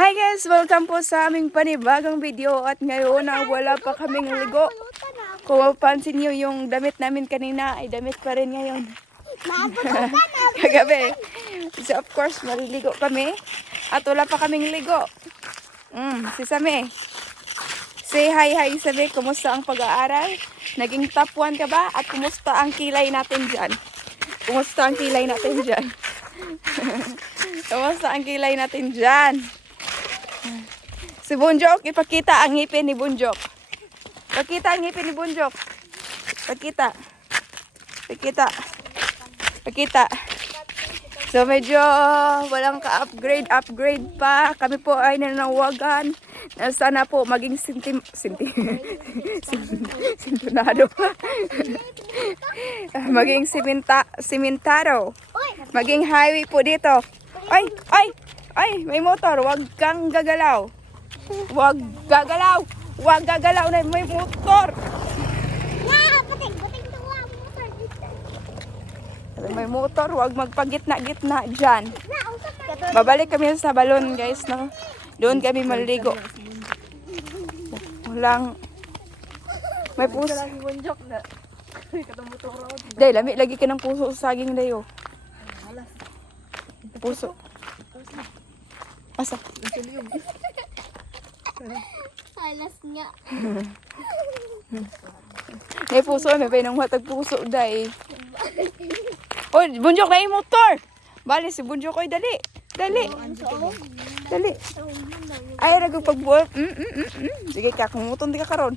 Hi guys! Welcome po sa aming panibagong video at ngayon wala pa kaming ligo. Kung mapansin nyo yung damit namin kanina ay damit pa rin ngayon. Kagabi. So of course maliligo kami at wala pa kaming ligo. Si Same. Say hi Same, kumusta ang pag-aaral? Naging top 1 ka ba? At kumusta ang kilay natin dyan? Kumusta ang kilay natin dyan? Kumusta ang kilay natin dyan? Si Bunjok, ipakita ang ngipin ni Bunjok. Pakita ang ngipin ni Bunjok. Pakita. So medyo walang ka-upgrade pa. Kami po ay nanawagan na sana po maging sintonado. Maging simentado. Maging highway po dito. Ay, may motor. Huwag kang gagalaw. Huwag gagalaw na may motor. May motor, huwag magpagitna-gitna dyan. Babalik kami sa balon guys, no? Doon kami maliligo. Walang may puso. Day, lami lagi ka ng puso sa saging dayo. Puso. Asa? Alas nga. May puso, may pinang matag puso day. Oh, Bunjok na yung motor. Bali si Bunjok, oy dali. Dali. Ay, rago pagbuot. Sige ka, kumuton di ka karon.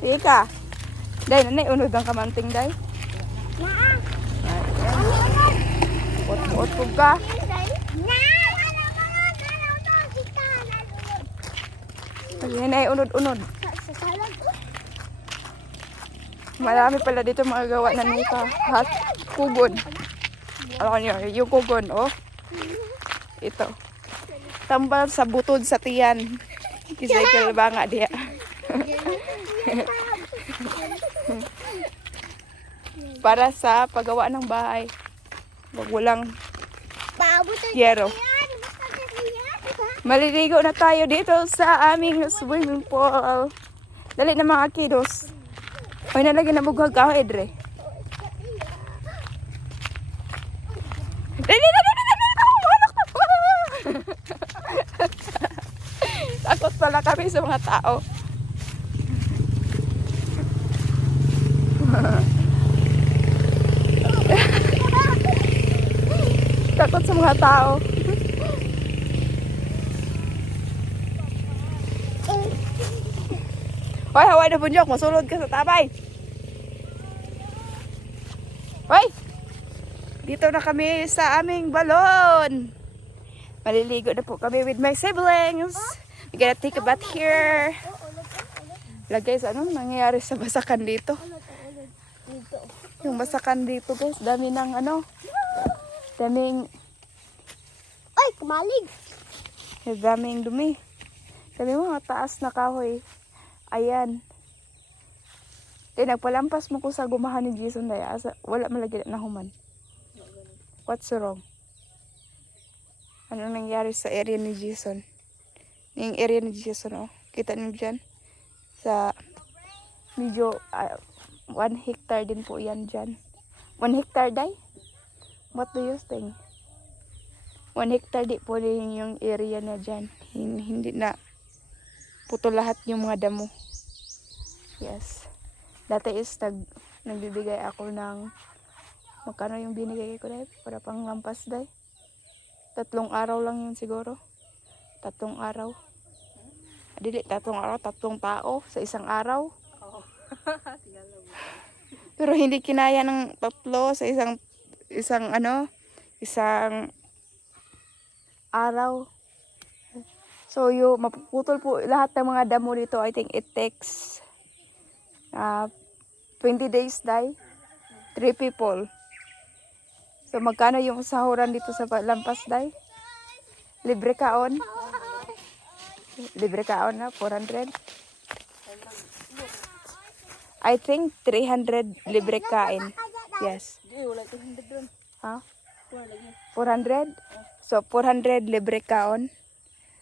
Sige ka. Day, nanay, unod ang kamanting, day. Ot ka. Ayan ay unod-unod. Marami pala dito mga gawa na nito. Hat, kugon. Alam nyo, yung kugon, oh. Ito. Tambal sa butod sa tiyan. Kisaykil ba nga diya. Para sa paggawa ng bahay. Wag walang yero. Maliligo na tayo dito sa aming swimming pool. Dali na mga kiddos. May nalagyan na bughag ka, Edre. Dali. Takot pala kami sa mga tao. Takot sa mga tao. Hoy, haway na Bunjok, masulod ka sa tabay. Hoy! Dito na kami sa aming balon. Maliligo na po kami with my siblings. We gotta take a bath here. Lagay sa anong nangyayari sa basakan dito. Yung basakan dito guys, dami ng daming Ay, kumalig. daming dumi. Dami mga taas na kahoy. Ayan. Nagpalampas mo ko sa gumahan ni Jason daya. Wala malagi na human. What's wrong? Ano nangyari sa area ni Jason? Yung area ni Jason, oh. Kita niyo dyan? Sa medyo 1 hectare din po yan dyan. 1 hectare, day? What do you think? 1 hectare di po din yung area na dyan. Hindi na puto lahat yung mga damo. Yes. Dati is nagbibigay ako ng magkano yung binigay ko dahil para pang lampas dahil. 3 araw lang yun siguro. 3 araw. Dili, 3 araw, 3 tao sa isang araw. Pero hindi kinaya ng 3 sa isang araw. So, mapuputol po lahat ng mga damo dito. I think it takes 20 days, day. 3 people. So, magkano yung sahuran dito sa lampas, day? Libre kaon? Libre kaon na? 400? I think 300 libre kain. Yes. Ha? 400? So, 400 libre kaon.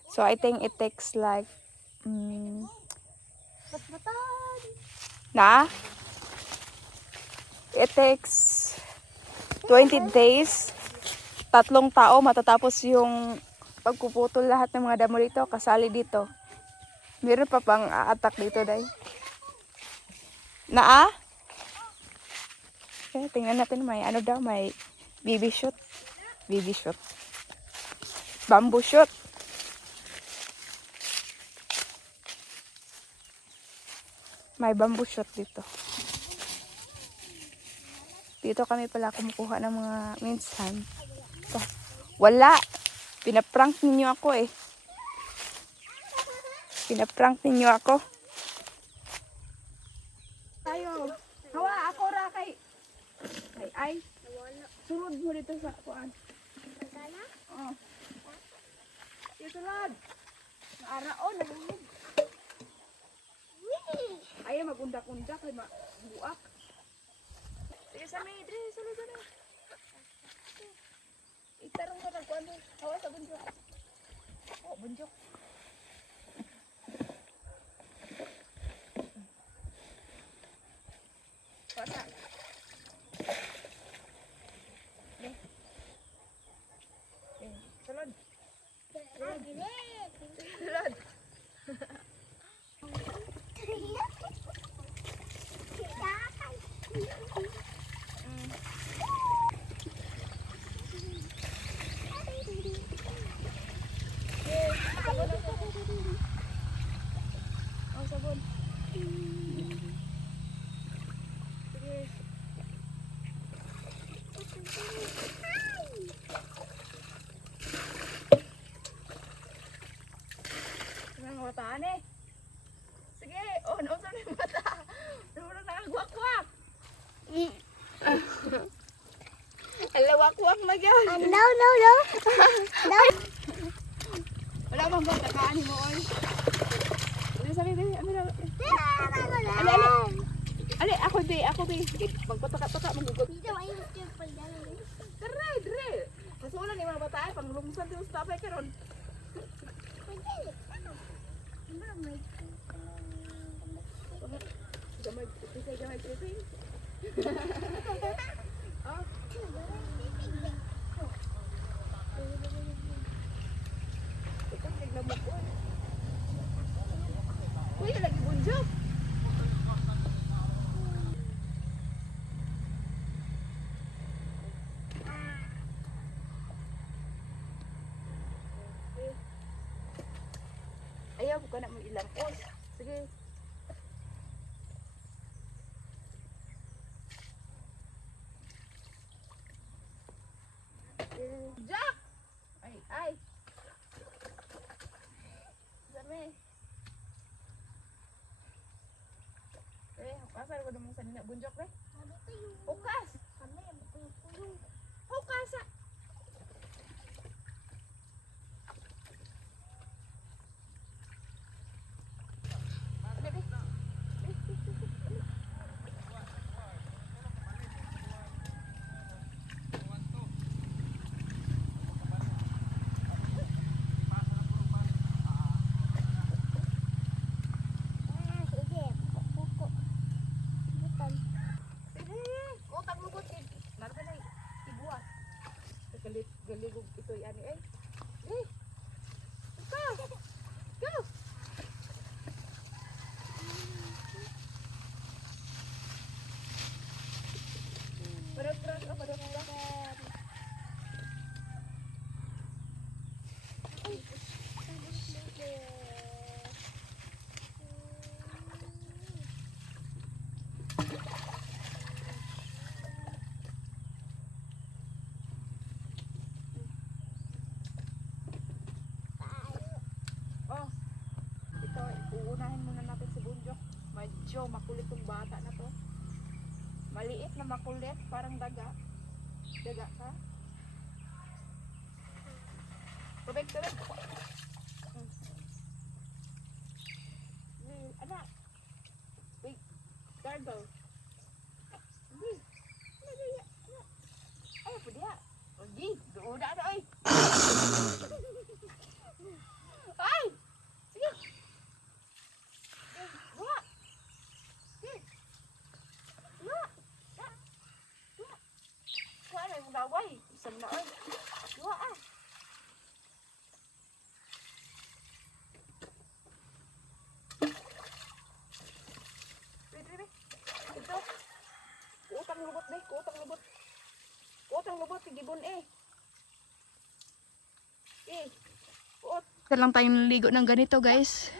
So I think it takes like Bat-batan. na it takes 20 days. 3 tao matatapos yung pagpuputol lahat ng mga damo dito, kasali dito. Meron pa pang a-attack dito, day. Naa? Okay, tingnan natin may ano daw, may baby shoot. Baby shoot. Bamboo shoot. May bamboo shoot dito. Dito kami pala kumukuha ng mga minsan. So, wala. Pinaprank ninyo ako eh. Pinaprank ninyo ako. Tayo. Hawa, ako ra kay. Ay. Sunod mo dito sa kuan. Magkala? Oh. Isulod. Naaraon, nahulog. Ayaw magunda-unda kay mabuak. Sige sa may, dre, sulod na. Itarong ka nagkuan mo. Hawa sa bunjok. Oh, bunjok. Pasa. Sulod. Sulod. Oh, sabon. Sige. Ang mataan eh. Sige, oh, nausap na yung mata. Naurang nakagwak-wak. Alawak-wak na dyan. No, no, no. No. Wala bang ba? Takaan mo, oy. Ano sabi, baby? Ano na? Ali, ako, be. Magpataka-taka, magugot. Dito, ay, gusto yung pagdala. Dre, dre. Kasulan yung mga bataan, pang lungsan yung stopay karon. Gamay, Oh. Ito, tignan mo po. Uy, lagi bunjok. Ayaw ko na mo ilang os. Sige. Jack! Ay. Dami. Pasal ko naman sa nina bunjok re. Hukas! Hukas! Galigog ito yani eh. Go! Go! Parang oh, parang uunahin muna natin si Bunjok. Medyo makulit tong bata na to. Maliit na makulit, parang daga. Daga ka? Tubig. Anak. Wait. Gargle. Hindi. Ay, po diya. Hindi. Duuda na ay. Kuotang lubot deh, kuotang lubot. Kuotang lubot, gibon eh. Kuot. Isa lang tayong naliligo ng ganito guys.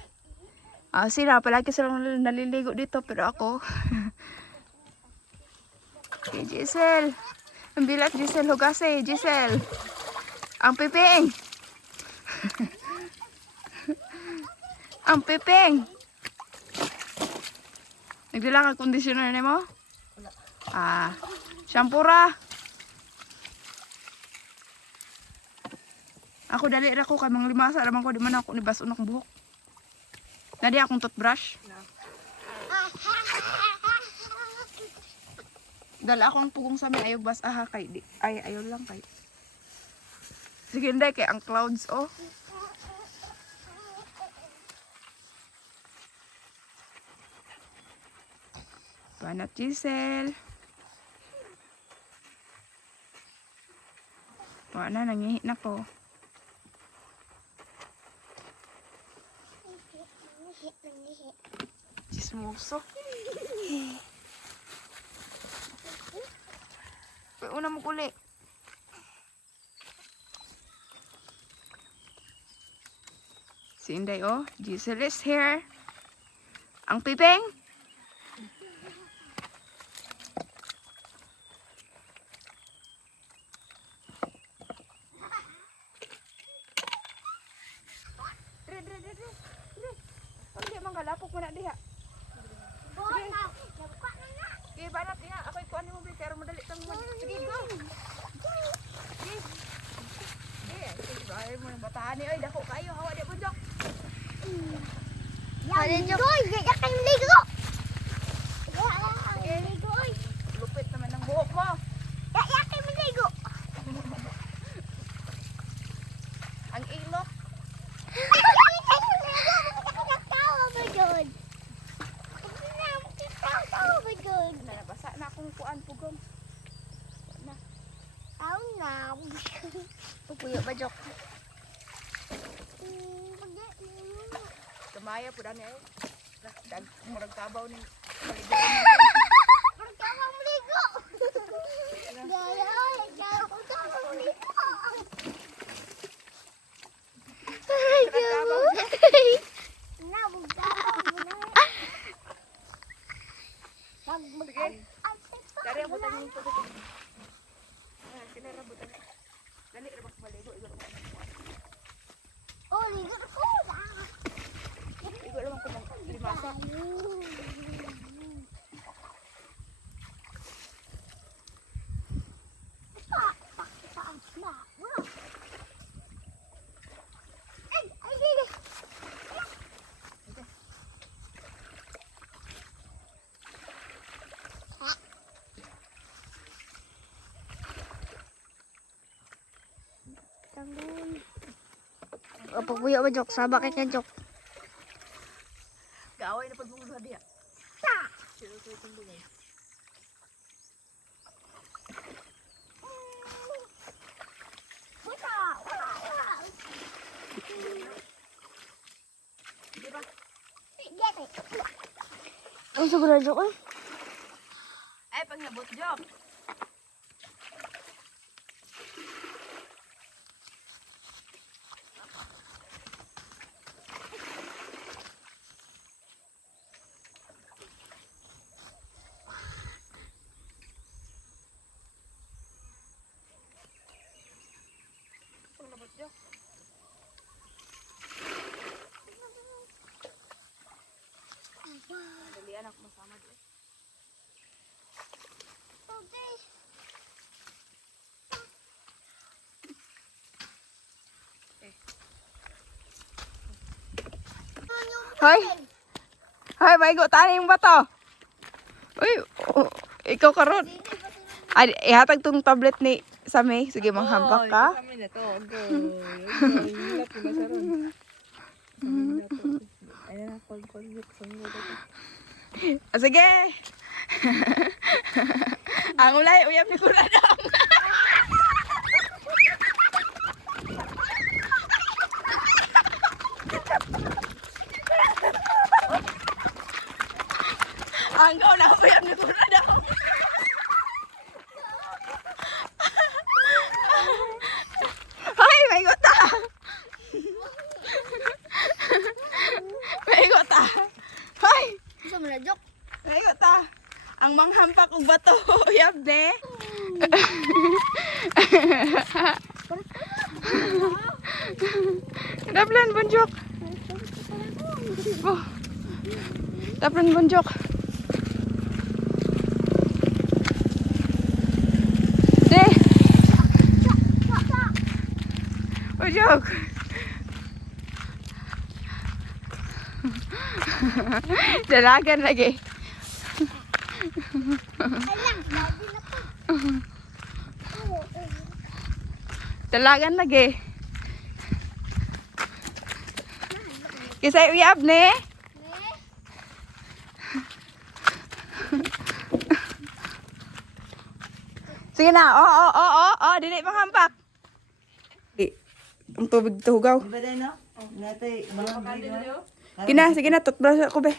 Sila, palagi silang naliligo dito pero ako. Okay, Giselle. Ang bilat Giselle hugase, Giselle. Ang piping. Ang piping. Nagdala ka conditioner ni mo? Wala. Shampoo ra. Ako dali ra ko kay mga limasa ramang ko di man ako ni baso akong buhok. Nadi akong toothbrush. Dala ako ang pugong sa amin ayog bas kay di ay ayaw lang kay. Sige hindi kay ang clouds oh. Banat Giselle. Wala na nangihi na ko. Chismoso. Una mo kuli. Si Inday oh, Giselle is here. Ang pipeng. Hindi man galapok mo na diha. Sige, banat niya. Ako'y kuhan mo, pero madali kang mo. Sige, go! Sige. Sige, ayaw mo ng bataan niya. Ay, dako kayo. Hawa di bundok. Yan, Joy! Gayak kayong ligo! Sige. Lupit naman ng buhok mo. Gayak kayong ligo! Ang ilok. Nabasa na akong kuan pugong. Pupuyo ba, Jok? Kamaya po dami ay. Murag tabaw ni. Magkawang ligo! Dari ang butang yung tubig. Sila rabutan. Dali, rabak maligo. Oh, ligo ko! Igo naman ko ng limasa. Pupuyo ba, Jok? Sabak ka, Jok. Gaway na pagbubuha diya. Sino ko itong bugay? Diba? Ang siguro, Jok, eh? Ay, pag nabot job. Pag nabot job. Dali anak masama dyan. Hoy! Hoy, maigo tani yung bato. Uy, ikaw karon. Ay, ihatag tong tablet ni Samay. Sige, manghampak ka. Kami na to. Go. Hilap yung masaron. Ayun na, call. Sige. Ang ulay, uyab ni Kuladong. Ang gaw na uyab ni Kuladong. Jok. Layo ta. Ang manghampak og bato. Yab de. Dablan bunjok. Oh. Dablan bunjok. De. Bunjok. Dalagan lagi. Dalagan lagi. Kisay uyab ne? Sige na. Dili manghampak. Di. Ang tubig tuhugaw. Ba din, no? Natay, mga Sige na, tutbrush ako be.